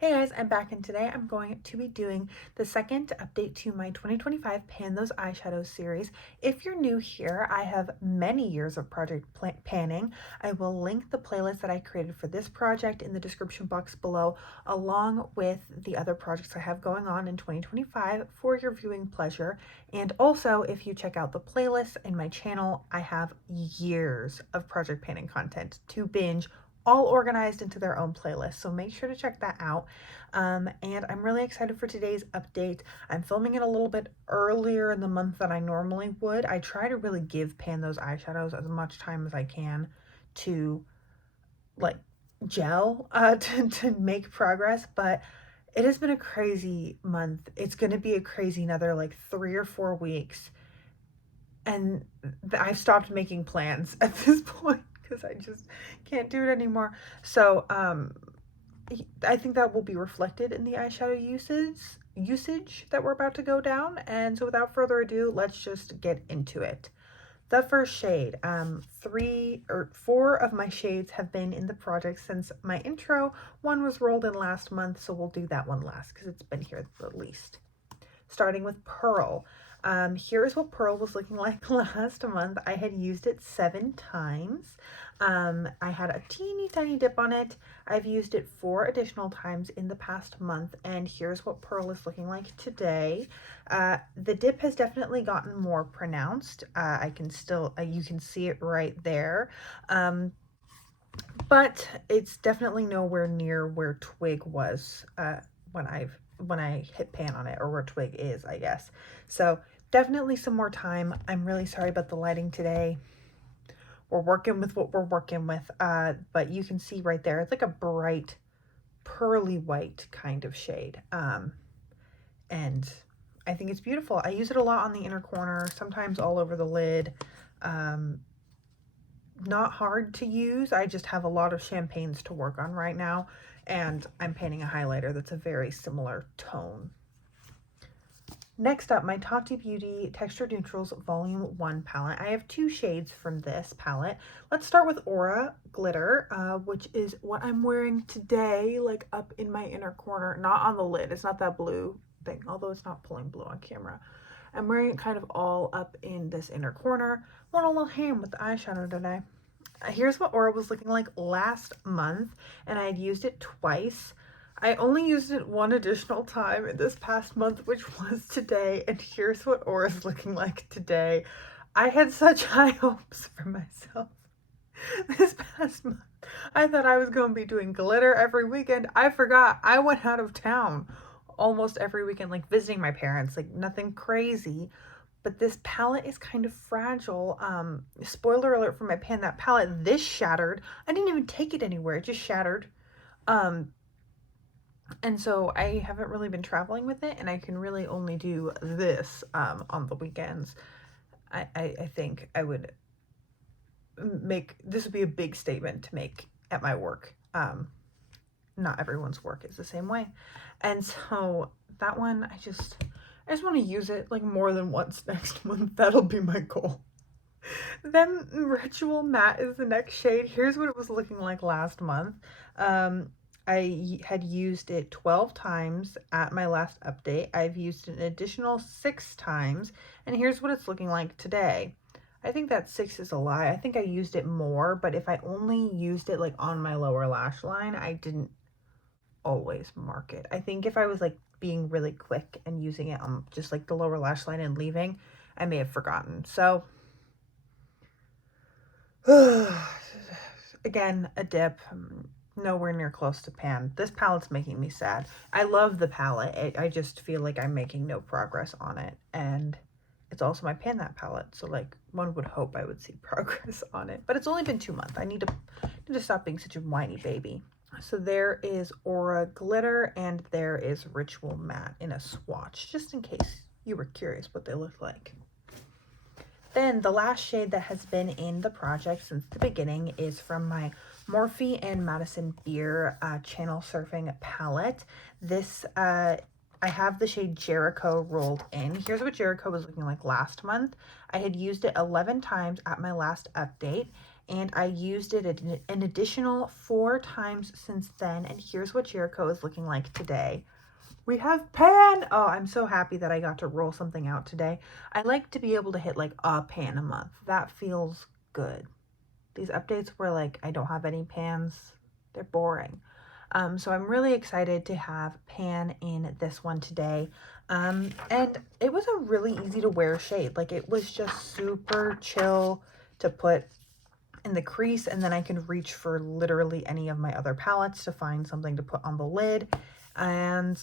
Hey guys, I'm back and today I'm going to be doing the second update to my 2025 Pan Those Eyeshadows series. If you're new here, I have many years of project panning. I will link the playlist that I created for this project in the description box below, along with the other projects I have going on in 2025 for your viewing pleasure. And also, if you check out the playlist in my channel, I have years of project panning content to binge, all organized into their own playlist. So make sure to check that out. And I'm really excited for today's update. I'm filming it a little bit earlier in the month than I normally would. I try to really give Pan Those Eyeshadows as much time as I can to like gel, to make progress, but it has been a crazy month. It's going to be a crazy another like 3 or 4 weeks. And I've stopped making plans at this point because I just can't do it anymore. So I think that will be reflected in the eyeshadow usage that we're about to go down. And so without further ado, let's just get into it. The first shade, 4 of my shades have been in the project since my intro. One was rolled in last month, so we'll do that one last because it's been here the least. Starting with Pearl. Here is what Pearl was looking like last month. I had used it 7 times. I had a teeny tiny dip on it. I've used it 4 additional times in the past month, and here's what Pearl is looking like today. The dip has definitely gotten more pronounced. I can still, you can see it right there. But it's definitely nowhere near where Twig was when I hit pan on it, or where Twig is, I guess. So definitely some more time. I'm really sorry about the lighting today. We're working with what we're working with, but you can see right there, it's like a bright pearly white kind of shade. And I think it's beautiful. I use it a lot on the inner corner, sometimes all over the lid. Not hard to use. I just have a lot of champagnes to work on right now, and I'm painting a highlighter that's a very similar tone. Next up, my Tati Beauty Texture Neutrals Volume 1 palette. I have 2 shades from this palette. Let's start with Aura Glitter, which is what I'm wearing today, like up in my inner corner, not on the lid. It's not that blue thing, although it's not pulling blue on camera. I'm wearing it kind of all up in this inner corner. Went a little ham with the eyeshadow today. Here's what Aura was looking like last month, and I had used it twice. I only used it 1 additional time in this past month, which was today, and here's what Aura's looking like today. I had such high hopes for myself this past month. I thought I was going to be doing glitter every weekend. I forgot. I went out of town almost every weekend, like visiting my parents, like nothing crazy. But this palette is kind of fragile. Spoiler alert for my pan, that palette, this shattered. I didn't even take it anywhere. It just shattered. And so I haven't really been traveling with it, and I can really only do this on the weekends. I think I would make, this would be a big statement to make at my work. Not everyone's work is the same way. And so that one, I just want to use it like more than once next month. That'll be my goal. Then Ritual Matte is the next shade. Here's what it was looking like last month. I had used it 12 times at my last update. I've used it an additional 6 times, and here's what it's looking like today. I think that 6 is a lie. I think I used it more, but if I only used it like on my lower lash line, I didn't always mark it. I think if I was like being really quick and using it on just like the lower lash line and leaving, I may have forgotten. So again, a dip, nowhere near close to pan. This palette's making me sad. I love the palette. I just feel like I'm making no progress on it. And it's also my Pan That palette, so like one would hope I would see progress on it. But it's only been 2 months. I need to stop being such a whiny baby. So there is Aura Glitter, and there is Ritual Matte in a swatch, just in case you were curious what they look like. Then the last shade that has been in the project since the beginning is from my Morphe and Madison Beer Channel Surfing palette. This, I have the shade Jericho rolled in. Here's what Jericho was looking like last month. I had used it 11 times at my last update, and I used it an additional 4 times since then, and here's what Jericho is looking like today. We have pan! Oh, I'm so happy that I got to roll something out today. I like to be able to hit like a pan a month. That feels good. These updates where like I don't have any pans, they're boring. So I'm really excited to have pan in this one today. And it was a really easy to wear shade. Like it was just super chill to put in the crease, and then I can reach for literally any of my other palettes to find something to put on the lid. And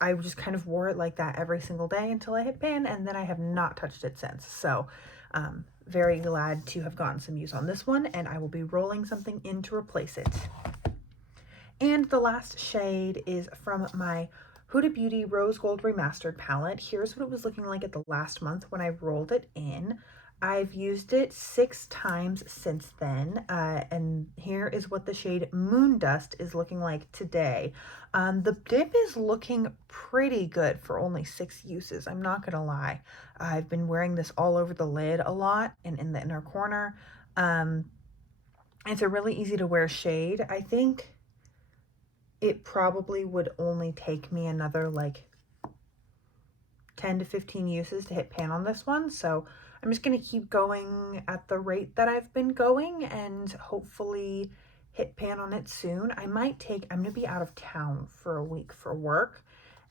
I just kind of wore it like that every single day until I hit pan, and then I have not touched it since. So very glad to have gotten some use on this one, and I will be rolling something in to replace it. And the last shade is from my Huda Beauty Rose Gold Remastered palette. Here's what it was looking like at the last month when I rolled it in. I've used it 6 times since then, and here is what the shade Moon Dust is looking like today. The dip is looking pretty good for only 6 uses, I'm not gonna lie. I've been wearing this all over the lid a lot and in the inner corner. It's a really easy to wear shade. I think it probably would only take me another like 10 to 15 uses to hit pan on this one, so I'm just going to keep going at the rate that I've been going and hopefully hit pan on it soon. I'm going to be out of town for a week for work,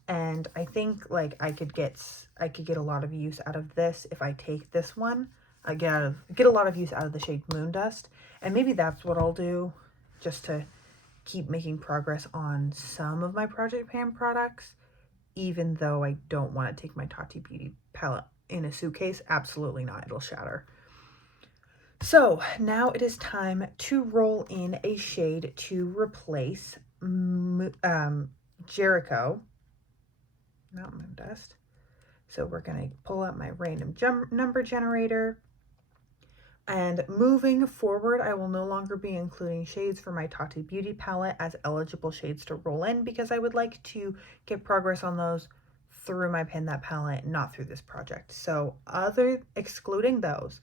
and I think like I could get a lot of use out of this if I take this one. I get a lot of use out of the shade Moon Dust, and maybe that's what I'll do just to keep making progress on some of my Project Pan products, even though I don't want to take my Tati Beauty palette in a suitcase. Absolutely not, it'll shatter. So now it is time to roll in a shade to replace Jericho, not Moon Dust. So we're going to pull out my random number generator. And moving forward, I will no longer be including shades for my Tati Beauty palette as eligible shades to roll in, because I would like to get progress on those through my Pan That palette, not through this project. So excluding those,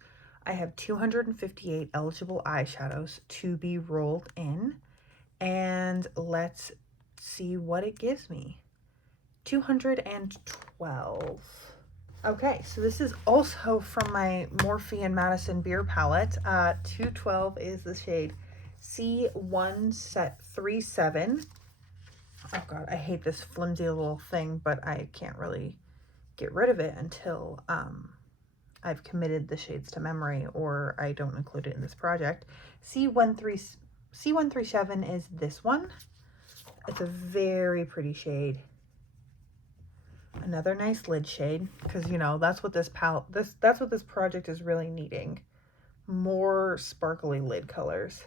I have 258 eligible eyeshadows to be rolled in, and let's see what it gives me. 212. Okay, so this is also from my Morphe and Madison Beer palette. 212 is the shade C137. Oh god, I hate this flimsy little thing, but I can't really get rid of it until I've committed the shades to memory, or I don't include it in this project. C137 is this one. It's a very pretty shade. Another nice lid shade, because you know that's what this project is really needing. More sparkly lid colors.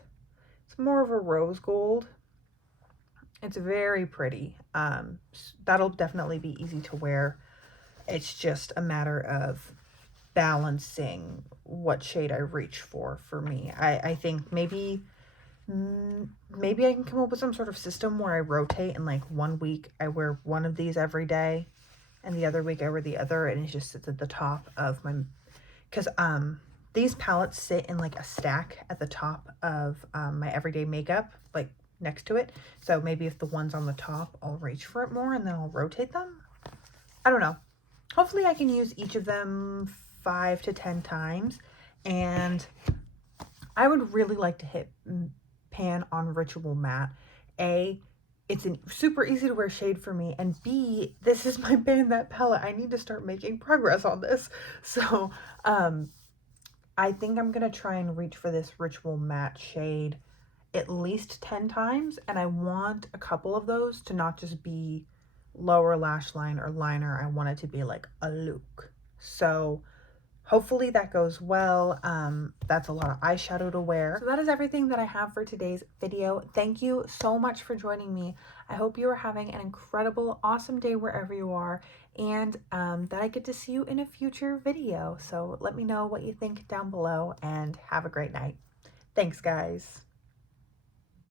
It's more of a rose gold. It's very pretty. That'll definitely be easy to wear. It's just a matter of balancing what shade I reach for me. I think maybe I can come up with some sort of system where I rotate, and like 1 week I wear one of these every day, and the other week I wear the other, and it just sits at the top of my, because these palettes sit in like a stack at the top of my everyday makeup, like next to it. So maybe if the one's on the top, I'll reach for it more and then I'll rotate them. I don't know. Hopefully I can use each of them 5 to 10 times, and I would really like to hit pan on Ritual Matte. A, it's a super easy to wear shade for me, and B, this is my Pan That palette. I need to start making progress on this. So I think I'm gonna try and reach for this Ritual Matte shade at least 10 times, and I want a couple of those to not just be lower lash line or liner. I want it to be like a look. So hopefully that goes well. That's a lot of eyeshadow to wear. So that is everything that I have for today's video. Thank you so much for joining me. I hope you are having an incredible, awesome day wherever you are, and that I get to see you in a future video. So let me know what you think down below, and have a great night. Thanks, guys.